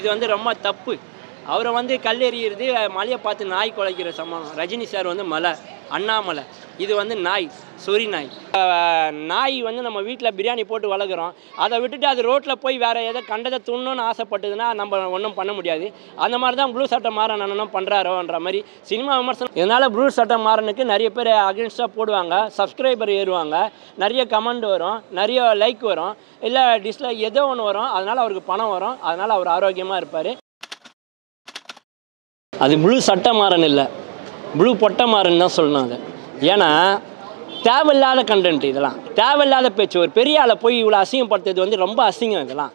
இது வந்து ரொம்ப தப்பு. அவரை வந்து கல்லெறியிறது மலையை பார்த்து நாய் குலைக்கிற சமம். ரஜினி சார் வந்து மலை, அண்ணாமலை இது வந்து நாய், சொறி நாய். நாய் வந்து நம்ம வீட்டில் பிரியாணி போட்டு வளர்க்குறோம். அதை விட்டுட்டு அது ரோட்டில் போய் வேறு எதை கண்டதை துண்ணணும்னு ஆசைப்பட்டதுன்னா நம்ம ஒன்றும் பண்ண முடியாது. அந்த மாதிரி தான் ப்ளூ சட்டை மாறன் அண்ணனும் பண்ணுறாரோன்ற மாதிரி சினிமா விமர்சனம். இதனால் ப்ளூ சட்டை மாறனுக்கு நிறைய பேர் அகென்ஸ்டாக போடுவாங்க, சப்ஸ்கிரைபர் ஏறுவாங்க, நிறைய கமெண்ட் வரும், நிறைய லைக் வரும், இல்லை டிஸ்லைக் ஏதோ ஒன்று வரும். அதனால் அவருக்கு பணம் வரும், அதனால் அவர் ஆரோக்கியமாக இருப்பார். அது ப்ளூ சட்டை மாறன் இல்லை, ப்ளூ பொட்டை மாறன் தான் சொல்லணும். அது ஏன்னா தேவையில்லாத கண்டென்ட், இதெல்லாம் தேவையில்லாத பேச்சு. ஒரு பெரிய ஆளை போய் இவ்வளோ அசிங்கப்படுத்துறது வந்து ரொம்ப அசிங்கம். இதெல்லாம்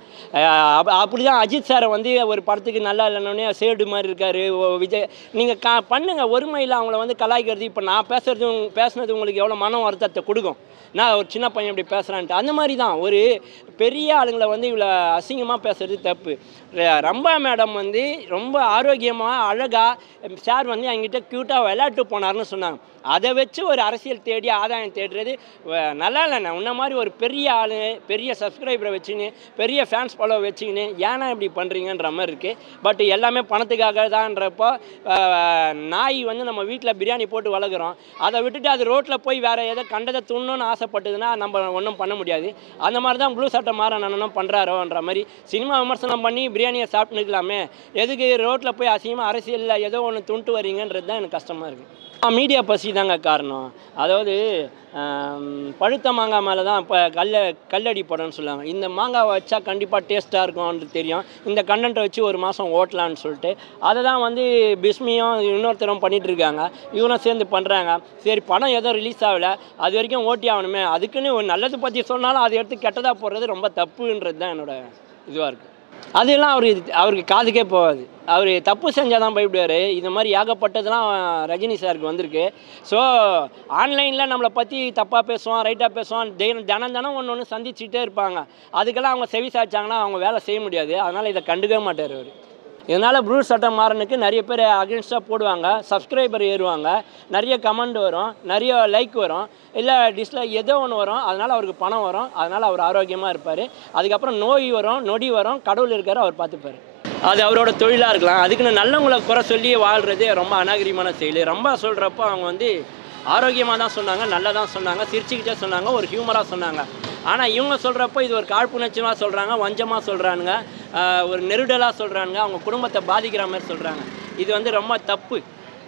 அப்படி தான் அஜித் சாரை வந்து ஒரு படத்துக்கு நல்லா இல்லைன்னொடனே சேடு மாதிரி இருக்கார் விஜய். நீங்கள் பண்ணுங்கள் ஒருமையில் அவங்கள வந்து கலாய்க்கிறது. இப்போ நான் பேசுனது உங்களுக்கு எவ்வளோ மன வருத்தத்தை கொடுக்கும். நான் ஒரு சின்ன பையன் இப்படி பேசுகிறான்ட்டு அந்த மாதிரி தான் ஒரு பெரிய ஆளுங்களை வந்து இவ்வளோ அசிங்கமாக பேசுறது தப்பு. ரம்பா மேடம் வந்து ரொம்ப ஆரோக்கியமாக அழகாக சார் வந்து என்கிட்ட க்யூட்டாக விளையாட்டு போனார்னு சொன்னாங்க. அதை வச்சு ஒரு அரசியல் தேடி ஆதாயம் தேடுறது நல்லா இல்லைண்ணே. உன்ன மாதிரி ஒரு பெரிய ஆள், பெரிய சப்ஸ்கிரைபரை வச்சுன்னு, பெரிய ஃபேன்ஸ் ஃபாலோ வச்சுக்கின்னு ஏன்னா இப்படி பண்ணுறீங்கன்ற மாதிரி இருக்குது. பட் எல்லாமே பணத்துக்காக தான்றப்போ நாய் வந்து நம்ம வீட்டில் பிரியாணி போட்டு வளர்க்குறோம். அதை விட்டுட்டு அது ரோட்டில் போய் வேறு எதை கண்டதை துண்ணணும்னு ஆசைப்பட்டதுன்னா நம்ம ஒன்றும் பண்ண முடியாது. அந்த மாதிரி தான் ப்ளூ சட்டை மாறன் அண்ணனும் பண்ணுறாரோன்ற மாதிரி சினிமா விமர்சனம் பண்ணி பிரியாணியை சாப்பிட்டுக்கலாமே, எதுக்கு ரோட்டில் போய் அசிங்கமாக அரசியலில் ஏதோ ஒன்று துண்டு வரீங்கன்றது தான் எனக்கு கஷ்டமாக இருக்குது. மீடியா பசி தாங்க காரணம். அதாவது பழுத்த மாங்காய் மேலே தான் இப்போ கல்லடி படம்னு சொல்லுவாங்க. இந்த மாங்காய் வச்சா கண்டிப்பாக டேஸ்ட்டாக இருக்கும்னு தெரியும், இந்த கண்டென்ட்டை வச்சு ஒரு மாதம் ஓட்டலான்னு சொல்லிட்டு அதை தான் வந்து பிஸ்மியும் இன்னொருத்தரும் பண்ணிகிட்டு இருக்காங்க. இவனும் சேர்ந்து பண்ணுறாங்க. சரி படம் ஏதோ ரிலீஸ் ஆகலை, அது வரைக்கும் ஓட்டி ஆகணுமே, அதுக்குன்னு ஒரு நல்லது பற்றி சொன்னாலும் அதை எடுத்து கெட்டதாக போடுறது ரொம்ப தப்புன்றது தான் என்னோட இதுவாக இருக்குது. அதெல்லாம் அவருக்கு காதுக்கே போகாது. அவர் தப்பு செஞ்சால் தான் பயப்படுவார். இந்த மாதிரி ஏகப்பட்டதெல்லாம் ரஜினி சாருக்கு வந்திருக்கு. ஸோ ஆன்லைனில் நம்மளை பற்றி தப்பாக பேசுவான், ரைட்டாக பேசுவான், தினம் ஒன்று சந்திச்சுட்டே இருப்பாங்க. அதுக்கெல்லாம் அவங்க செவி சாய்ச்சாங்கன்னா அவங்க வேலை செய்ய முடியாது. அதனால் இதை கண்டுக்கவே மாட்டார் அவர். இதனால் ப்ளூ சட்டை மாறனுக்கு நிறைய பேர் அகென்ஸ்டாக போடுவாங்க, சப்ஸ்கிரைபர் ஏறுவாங்க, நிறைய கமெண்ட் வரும், நிறைய லைக் வரும், இல்லை டிஸ்லைக் ஏதோ ஒன்று வரும். அதனால் அவருக்கு பணம் வரும், அதனால் அவர் ஆரோக்கியமாக இருப்பார். அதுக்கப்புறம் நோய் வரும், நொடி வரும், கடவுள் இருக்கார், அவர் பார்த்துப்பார். அது அவரோட தொழிலாக இருக்கலாம். அதுக்குன்னு நல்லவங்களை குறை சொல்லி வாழ்கிறது ரொம்ப அநாகரிகமான செயல். ரொம்ப சொல்கிறப்போ அவங்க வந்து ஆரோக்கியமாக தான் சொன்னாங்க, நல்லா தான் சொன்னாங்க, சிரிச்சுக்கிட்டே சொன்னாங்க, ஒரு ஹியூமராக சொன்னாங்க. ஆனால் இவங்க சொல்கிறப்போ இது ஒரு காழ்ப்புணர்ச்சியாக சொல்கிறாங்க, வஞ்சமாக சொல்கிறானுங்க, ஒரு நெருடலாக சொல்கிறாங்க, அவங்க குடும்பத்தை பாதிக்கிற மாதிரி சொல்கிறாங்க. இது வந்து ரொம்ப தப்பு.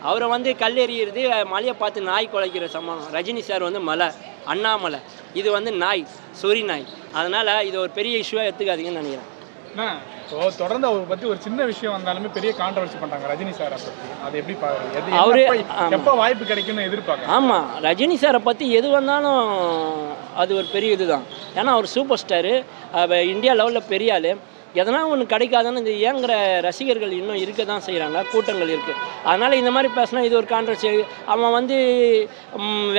அவரை வந்து கல்லெறியிறது மலையை பார்த்து நாய் குலைக்கிற சமம். ரஜினி சார் வந்து மலை, அண்ணாமலை இது வந்து நாய், சொறி நாய். அதனால் இது ஒரு பெரிய இஷ்யூவாக எடுத்துக்காதீங்கன்னு நினைக்கிறேன். தொடர்ந்து அவரை பற்றி ஒரு சின்ன விஷயம் வந்தாலுமே பெரிய கான்ட்ரவர்சி பண்ணுறாங்க ரஜினி சாரை பற்றி. அது எப்படி அவரு எப்போ வாய்ப்பு கிடைக்கும்னு எதிர்பார்க்க? ஆமாம், ரஜினி சாரை பற்றி எது வந்தாலும் அது ஒரு பெரிய இதுதான். ஏன்னா அவர் சூப்பர் ஸ்டாரு, இந்தியா லெவலில் பெரிய ஆள். எதனா ஒன்று கிடைக்காதுன்னு இந்த ஏங்குற ரசிகர்கள் இன்னும் இருக்க தான் செய்கிறாங்க, கூட்டங்கள் இருக்குது. அதனால் இந்த மாதிரி பேசினா இது ஒரு கான்ட்ரவர்சி. அவன் வந்து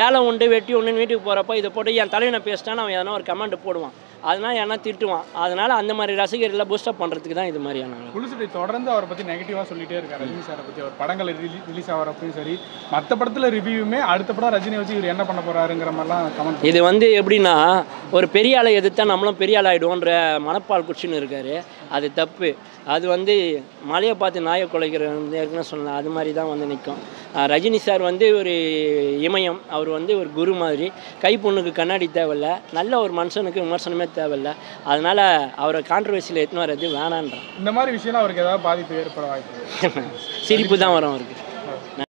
வேலை உண்டு வெட்டி உண்டுன்னு வீட்டுக்கு போகிறப்போ இதை போட்டு என் தலைவனை பேசிட்டான்னு அவன் எதனா ஒரு கமெண்ட் போடுவான், அதனால் ஏன்னா திட்டுவான். அதனால் அந்த மாதிரி ரசிகர்களை பூஸ்டப் பண்ணுறதுக்கு தான் இது மாதிரியான புதுசுடி தொடர்ந்து அவரை பற்றி நெகட்டிவாக சொல்லிகிட்டே இருக்காரு. ரஜினி சாரை பற்றி அவர் படங்கள் ரிலீஸ் ஆகிறப்பையும் சரி, மற்ற படத்தில் ரிவ்யூவுமே அடுத்த படம் ரஜினி வச்சு இவர் என்ன பண்ண போகிறாருங்கிற மாதிரிலாம் கமெண்ட். இது வந்து எப்படின்னா ஒரு பெரிய ஆளை எதிர்த்தா நம்மளும் பெரிய ஆள் ஆகிடுவோன்ற மனப்பால் குடிச்சுன்னு இருக்காரு. அது தப்பு. அது வந்து மலையை பார்த்து நாயை குலைக்கிற ஏற்கனவே சொல்லலாம், அது மாதிரி தான் வந்து நிற்கும். ரஜினி சார் வந்து ஒரு இமயம், அவர் வந்து ஒரு குரு மாதிரி. கைப்பொண்ணுக்கு கண்ணாடி தேவையில்ல, நல்ல ஒரு மனுஷனுக்கு விமர்சனமே தேவையில்லை. அதனால் அவரை கான்ட்ரவர்சியில் எடுத்துன்னு வர்றது வேணான்றான். இந்த மாதிரி விஷயம் அவருக்கு ஏதாவது பாதிப்பு ஏற்பட வாய்ப்பு? சிரிப்பு தான் வரும் அவருக்கு.